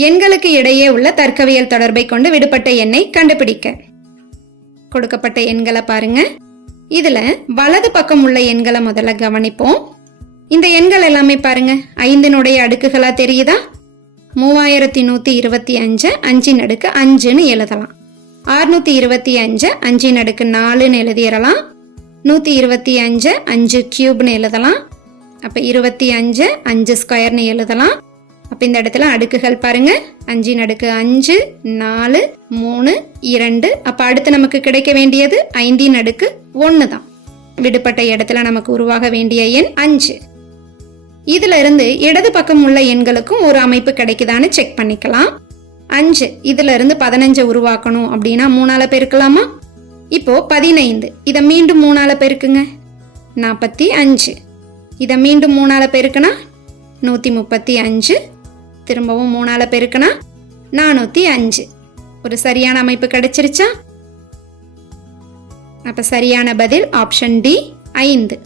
எண்களுக்கு இடையே உள்ள தர்க்கவியல் தொடர்பை கொண்டு விடுபட்ட எண்ணை கண்டுபிடிக்க. கொடுக்கப்பட்ட எண்களை பாருங்க. இதுல வலது பக்கம் உள்ள எண்களை முதல்ல கவனிப்போம். இந்த எண்கள் எல்லாமே பாருங்க. ஐந்தினுடைய அடுக்குகளா தெரியுதா? மூவாயிரத்தி நூத்தி இருபத்தி அஞ்சு அஞ்சின் அடுக்கு அஞ்சுன்னு எழுதலாம். ஆறுநூத்தி இருபத்தி அஞ்சு அஞ்சின் அடுக்கு நாலுன்னு எழுதிடலாம். நூத்தி இருபத்தி அஞ்சு அஞ்சு கியூப்னு எழுதலாம். அப்ப இருபத்தி அஞ்சு அஞ்சு ஸ்கொயர்னு எழுதலாம். அப்போ இந்த இடத்துல அடுக்குகள் பாருங்க. அஞ்சின் அடுக்கு அஞ்சு நாலு மூணு இரண்டு. அப்போ அடுத்து நமக்கு கிடைக்க வேண்டியது ஐந்தின் அடுக்கு ஒன்று தான் விடுபட்ட இடத்துல நமக்கு உருவாக வேண்டிய எண் அஞ்சு. இதுல இருந்து இடது பக்கம் உள்ள எண்களுக்கும் ஒரு அமைப்பு கிடைக்குதான்னு செக் பண்ணிக்கலாம். அஞ்சு இதுல இருந்து பதினஞ்சு உருவாக்கணும் அப்படின்னா மூணால பெருக்கலாமா? இப்போ பதினைந்து இதை மீண்டும் மூணால பெருக்குங்க. நாற்பத்தி அஞ்சு. இதை மீண்டும் மூணால பெருக்குனா நூற்றி முப்பத்தி அஞ்சு திரும்பவும் மூணால் பெருக்கினா நானூற்றி அஞ்சு. ஒரு சரியான அமைப்பு கிடைச்சிருச்சா? அப்போ சரியான பதில் ஆப்ஷன் டி ஐந்து.